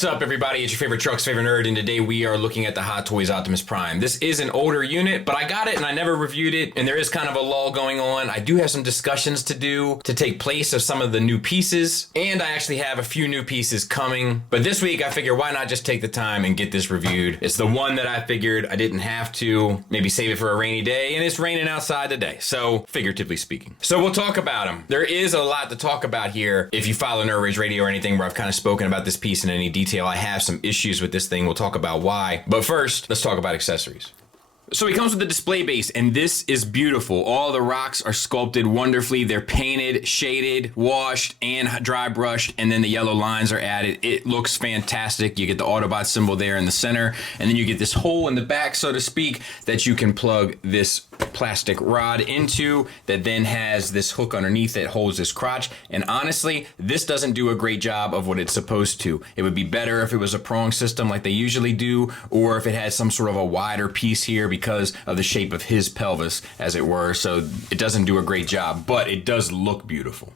What's up, everybody? It's your favorite truck's favorite nerd, and today we are looking at the Hot Toys Optimus Prime. This is an older unit, but I got it and I never reviewed it, and there is kind of a lull going on. I do have some discussions to do to take place of some of the new pieces, and I actually have a few new pieces coming. But this week, I figure why not just take the time and get this reviewed. It's the one that I figured I didn't have to maybe save it for a rainy day, and it's raining outside today, so figuratively speaking. So we'll talk about them. There is a lot to talk about here. If you follow Nerd Rage Radio or anything where I've kind of spoken about this piece in any detail, I have some issues with this thing. We'll talk about why. But first, let's talk about accessories. So he comes with the display base, and this is beautiful. All the rocks are sculpted wonderfully. They're painted, shaded, washed, and dry brushed, and then the yellow lines are added. It looks fantastic. You get the Autobot symbol there in the center, and then you get this hole in the back, so to speak, that you can plug this plastic rod into that then has this hook underneath that holds this crotch. And honestly, this doesn't do a great job of what it's supposed to. It would be better if it was a prong system like they usually do, or if it had some sort of a wider piece here because of the shape of his pelvis, as it were. So it doesn't do a great job, but it does look beautiful.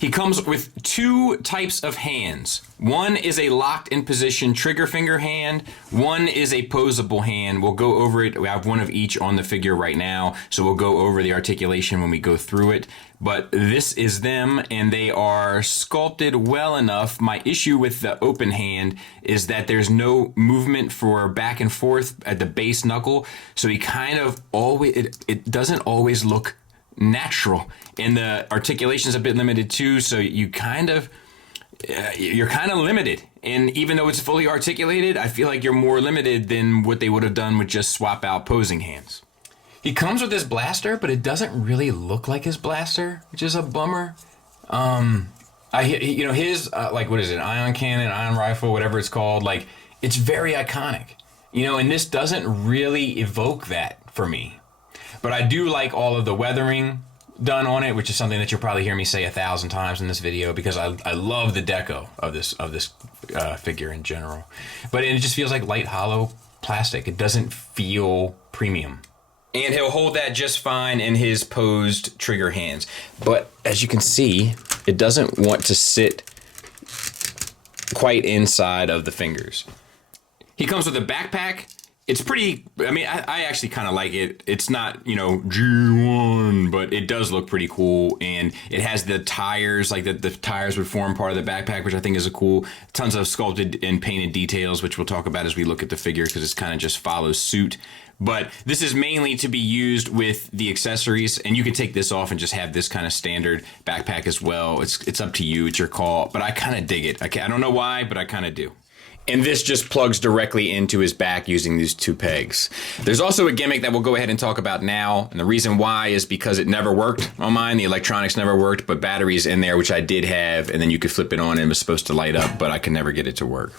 He comes with two types of hands. One is a locked in position trigger finger hand. One is a posable hand. We'll go over it. We have one of each on the figure right now, so we'll go over the articulation when we go through it. But this is them, and they are sculpted well enough. My issue with the open hand is that there's no movement for back and forth at the base knuckle, so he kind of always, it doesn't always look natural, and the articulation is a bit limited too, so you're kind of limited. And even though it's fully articulated, I feel like you're more limited than what they would have done with just swap out posing hands. He comes with this blaster, but it doesn't really look like his blaster, which is a bummer. His like, what is it, ion cannon, ion rifle, whatever it's called, like, it's very iconic, and this doesn't really evoke that for me. But I do like all of the weathering done on it, which is something that you'll probably hear me say 1,000 times in this video, because I love the deco of this figure in general. But it just feels like light hollow plastic. It doesn't feel premium. And he'll hold that just fine in his posed trigger hands. But as you can see, it doesn't want to sit quite inside of the fingers. He comes with a backpack. It's pretty, I actually kind of like it. It's not, G1, but it does look pretty cool. And it has the tires, like the tires would form part of the backpack, which I think is a cool, tons of sculpted and painted details, which we'll talk about as we look at the figure, because it's kind of just follows suit. But this is mainly to be used with the accessories, and you can take this off and just have this kind of standard backpack as well. It's up to you, it's your call, but I kind of dig it. I don't know why, but I kind of do. And this just plugs directly into his back using these two pegs. There's also a gimmick that we'll go ahead and talk about now. And the reason why is because it never worked on mine. The electronics never worked, but batteries in there, which I did have. And then you could flip it on and it was supposed to light up, but I could never get it to work.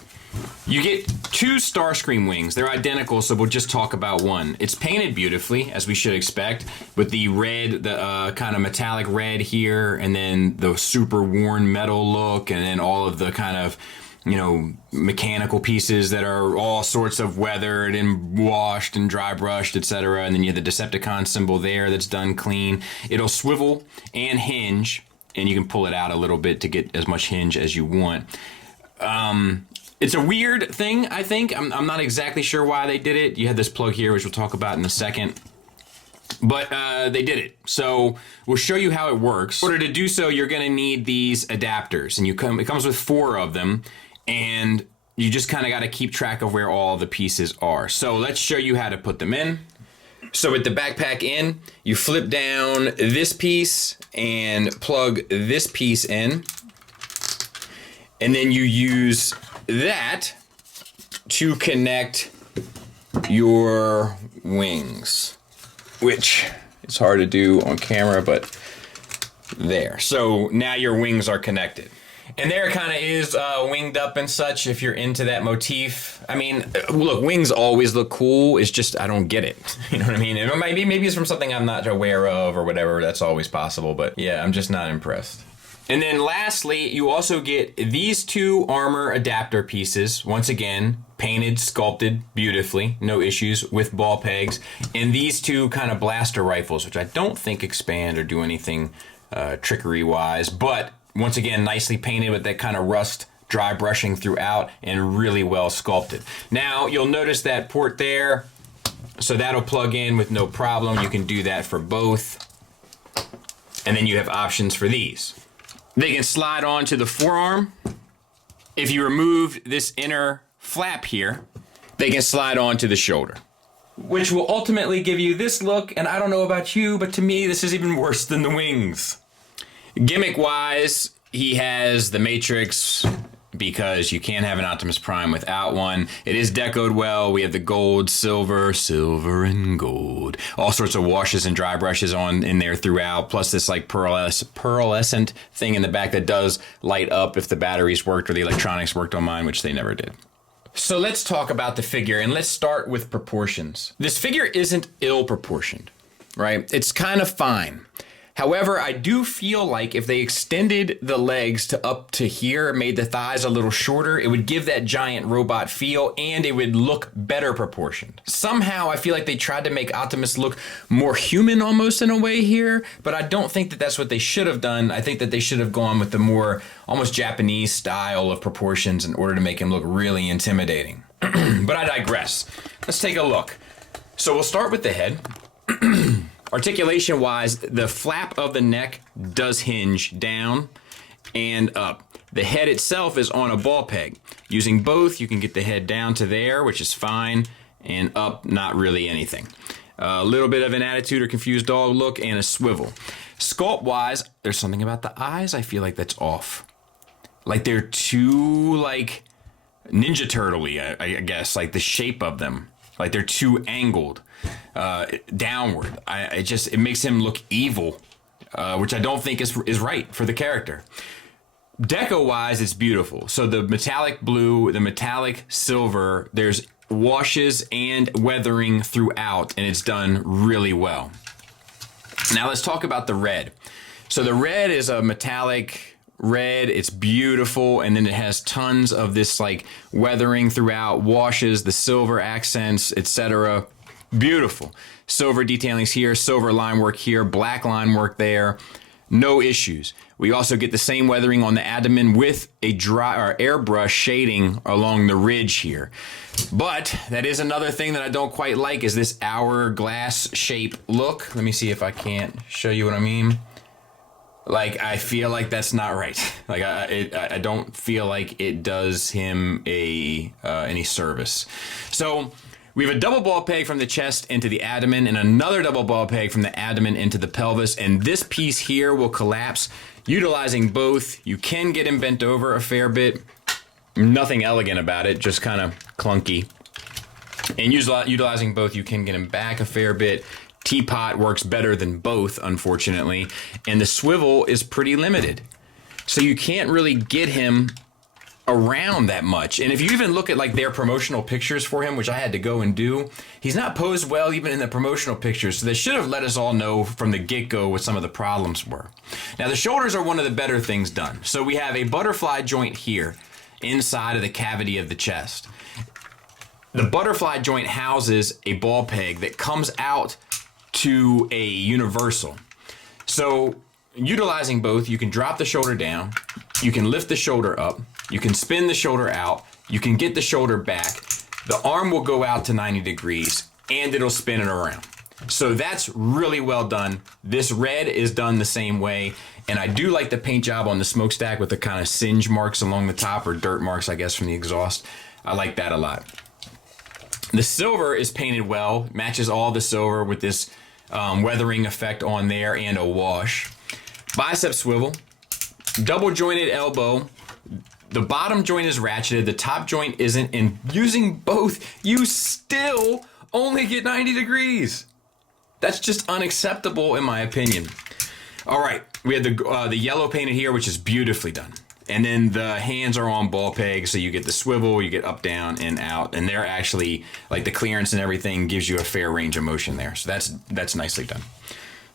You get two Starscream wings. They're identical, so we'll just talk about one. It's painted beautifully, as we should expect, with the red, the kind of metallic red here, and then the super worn metal look, and then all of the kind of mechanical pieces that are all sorts of weathered and washed and dry brushed, etc. And then you have the Decepticon symbol there that's done clean. It'll swivel and hinge, and you can pull it out a little bit to get as much hinge as you want. It's a weird thing, I think. I'm not exactly sure why they did it. You have this plug here, which we'll talk about in a second. But they did it. So we'll show you how it works. In order to do so, you're going to need these adapters. And it comes with 4 of them. And you just kind of got to keep track of where all the pieces are. So let's show you how to put them in. So with the backpack in, you flip down this piece and plug this piece in. And then you use that to connect your wings, which is hard to do on camera, but there. So now your wings are connected. And there it kind of is winged up and such, if you're into that motif. I mean, look, wings always look cool. It's just, I don't get it. You know what I mean? And maybe it's from something I'm not aware of or whatever. That's always possible. But yeah, I'm just not impressed. And then lastly, you also get these 2 armor adapter pieces. Once again, painted, sculpted beautifully. No issues with ball pegs. And these 2 kind of blaster rifles, which I don't think expand or do anything trickery-wise. But once again, nicely painted with that kind of rust dry brushing throughout, and really well sculpted. Now, you'll notice that port there, so that'll plug in with no problem. You can do that for both. And then you have options for these. They can slide onto the forearm. If you remove this inner flap here, they can slide onto the shoulder, which will ultimately give you this look. And I don't know about you, but to me, this is even worse than the wings. Gimmick-wise, he has the Matrix, because you can't have an Optimus Prime without one. It is decoed well. We have the gold, silver, silver and gold. All sorts of washes and dry brushes on in there throughout, plus this like pearlescent thing in the back that does light up if the batteries worked or the electronics worked on mine, which they never did. So let's talk about the figure, and let's start with proportions. This figure isn't ill proportioned, right? It's kind of fine. However, I do feel like if they extended the legs to up to here, made the thighs a little shorter, it would give that giant robot feel, and it would look better proportioned. Somehow, I feel like they tried to make Optimus look more human almost in a way here, but I don't think that that's what they should have done. I think that they should have gone with the more almost Japanese style of proportions in order to make him look really intimidating. But I digress. Let's take a look. So we'll start with the head. Articulation-wise, the flap of the neck does hinge down and up. The head itself is on a ball peg. Using both, you can get the head down to there, which is fine, and up, not really anything. A little bit of an attitude or confused dog look and a swivel. Sculpt-wise, there's something about the eyes I feel like that's off. Like they're too, like, Ninja Turtle-y, I guess, like the shape of them. Like they're too angled downward. It makes him look evil, which I don't think is right for the character. Deco-wise, it's beautiful. So the metallic blue, the metallic silver, there's washes and weathering throughout, and it's done really well. Now let's talk about the red. So the red is a metallic red. It's beautiful, and then it has tons of this like weathering throughout, washes, the silver accents, etc. Beautiful. Silver detailings here, silver line work here, black line work there. No issues. We also get the same weathering on the abdomen with a dry or airbrush shading along the ridge here. But that is another thing that I don't quite like, is this hourglass shape look. Let me see if I can't show you what I mean. Like, I feel like that's not right. Like, I don't feel like it does him any service. So we have a double ball peg from the chest into the abdomen and another double ball peg from the abdomen into the pelvis. And this piece here will collapse. Utilizing both, you can get him bent over a fair bit. Nothing elegant about it, just kind of clunky. And utilizing both, you can get him back a fair bit. Teapot works better than both, unfortunately. And the swivel is pretty limited. So you can't really get him around that much. And if you even look at like their promotional pictures for him, which I had to go and do, he's not posed well even in the promotional pictures. So they should have let us all know from the get-go what some of the problems were. Now the shoulders are one of the better things done. So we have a butterfly joint here inside of the cavity of the chest. The butterfly joint houses a ball peg that comes out to a universal. So utilizing both, you can drop the shoulder down, you can lift the shoulder up, you can spin the shoulder out, you can get the shoulder back, the arm will go out to 90 degrees, and it'll spin it around. So that's really well done. This red is done the same way, and I do like the paint job on the smokestack with the kind of singe marks along the top, or dirt marks, I guess, from the exhaust. I like that a lot. The silver is painted well, matches all the silver with this weathering effect on there and a wash. Bicep swivel, double jointed elbow. The bottom joint is ratcheted, the top joint isn't, and using both, you still only get 90 degrees. That's just unacceptable in my opinion. All right, we have the yellow painted here, which is beautifully done. And then the hands are on ball pegs, so you get the swivel, you get up, down, and out, and they're actually, like the clearance and everything gives you a fair range of motion there. So that's nicely done.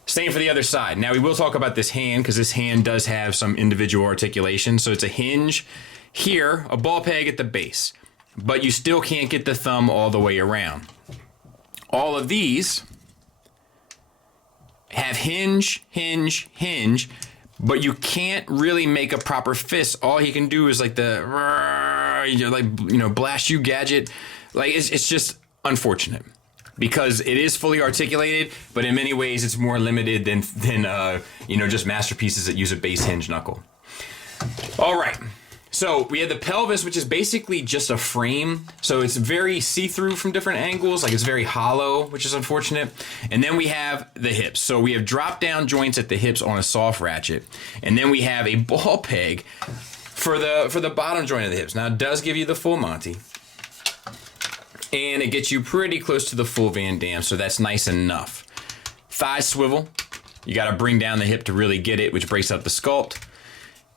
Same for the other side. Now we will talk about this hand, because this hand does have some individual articulation. So it's a hinge here, a ball peg at the base, but you still can't get the thumb all the way around. All of these have hinge, hinge, hinge, but you can't really make a proper fist. All he can do is like blast you gadget. Like it's just unfortunate because it is fully articulated, but in many ways it's more limited than just masterpieces that use a base hinge knuckle. All right. So we have the pelvis, which is basically just a frame. So it's very see-through from different angles. Like it's very hollow, which is unfortunate. And then we have the hips. So we have drop-down joints at the hips on a soft ratchet. And then we have a ball peg for the bottom joint of the hips. Now it does give you the full Monty. And it gets you pretty close to the full Van Damme. So that's nice enough. Thigh swivel. You got to bring down the hip to really get it, which breaks up the sculpt.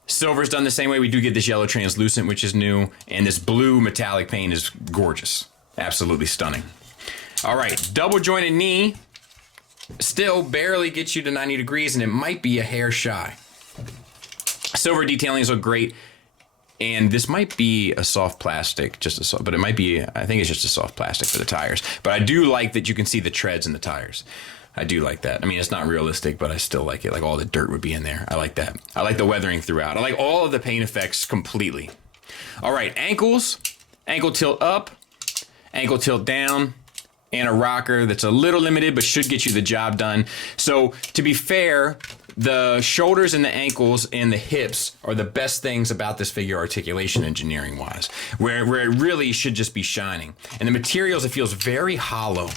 Silver's done the same way. We do get this yellow translucent, which is new, and this blue metallic paint is gorgeous. Absolutely stunning. All right, double jointed knee still barely gets you to 90 degrees, and it might be a hair shy. Silver detailings look great, and this might be a soft plastic, but it might be, I think it's just a soft plastic for the tires. But I do like that you can see the treads in the tires. I do like that. I mean, it's not realistic, but I still like it. Like all the dirt would be in there. I like that. I like the weathering throughout. I like all of the paint effects completely. All right, ankles, ankle tilt up, ankle tilt down, and a rocker that's a little limited, but should get you the job done. So to be fair, the shoulders and the ankles and the hips are the best things about this figure articulation engineering wise, where it really should just be shining. And the materials, it feels very hollow.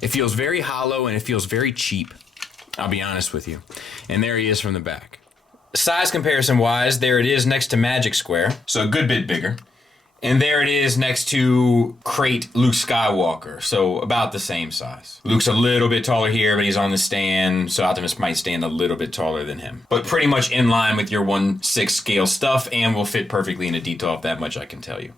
It feels very hollow and it feels very cheap. I'll be honest with you. And there he is from the back. Size comparison wise, there it is next to Magic Square. So a good bit bigger. And there it is next to Crate Luke Skywalker. So about the same size. Luke's a little bit taller here, but he's on the stand. So Optimus might stand a little bit taller than him. But pretty much in line with your 1/6 scale stuff and will fit perfectly in a detail if that much I can tell you.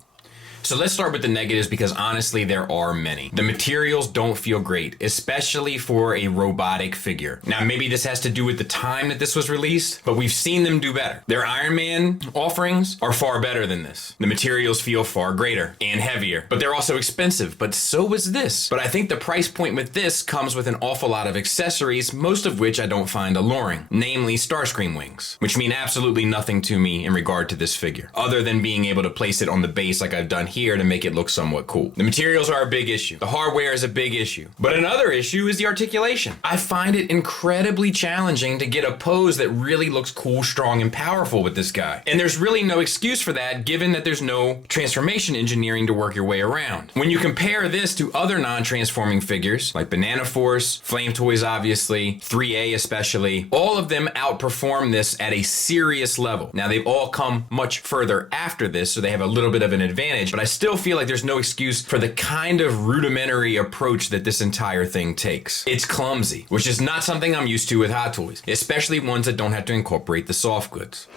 So let's start with the negatives because honestly there are many. The materials don't feel great, especially for a robotic figure. Now maybe this has to do with the time that this was released, but we've seen them do better. Their Iron Man offerings are far better than this. The materials feel far greater and heavier, but they're also expensive, but so is this. But I think the price point with this comes with an awful lot of accessories, most of which I don't find alluring, namely Starscream wings, which mean absolutely nothing to me in regard to this figure, other than being able to place it on the base like I've done here to make it look somewhat cool. The materials are a big issue. The hardware is a big issue. But another issue is the articulation. I find it incredibly challenging to get a pose that really looks cool, strong, and powerful with this guy. And there's really no excuse for that given that there's no transformation engineering to work your way around. When you compare this to other non-transforming figures like Banana Force, Flame Toys obviously, 3A especially, all of them outperform this at a serious level. Now they've all come much further after this, so they have a little bit of an advantage, but I still feel like there's no excuse for the kind of rudimentary approach that this entire thing takes. It's clumsy, which is not something I'm used to with Hot Toys, especially ones that don't have to incorporate the soft goods.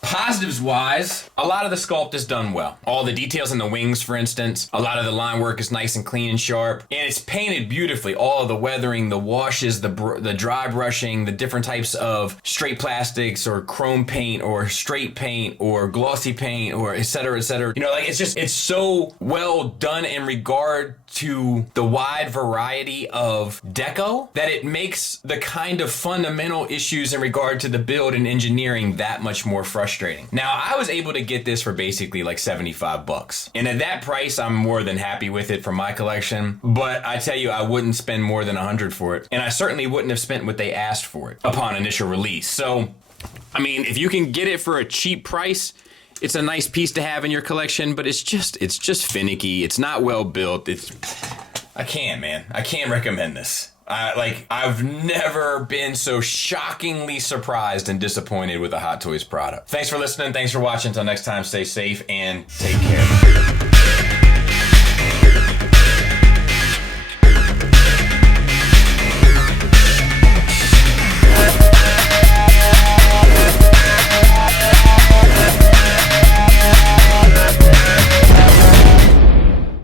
Positives wise, a lot of the sculpt is done well. All the details in the wings, for instance, a lot of the line work is nice and clean and sharp, and it's painted beautifully. All of the weathering, the washes, the dry brushing, the different types of straight plastics or chrome paint or straight paint or glossy paint or et cetera, et cetera. You know, like it's so well done in regard to the wide variety of deco that it makes the kind of fundamental issues in regard to the build and engineering that much more frustrating. Now, I was able to get this for basically like $75. And at that price, I'm more than happy with it for my collection. But I tell you, I wouldn't spend more than $100 for it. And I certainly wouldn't have spent what they asked for it upon initial release. So, I mean, if you can get it for a cheap price, it's a nice piece to have in your collection, but it's just finicky. It's not well built. I can't recommend this. I've never been so shockingly surprised and disappointed with a Hot Toys product. Thanks for listening. Thanks for watching. Until next time, stay safe and take care.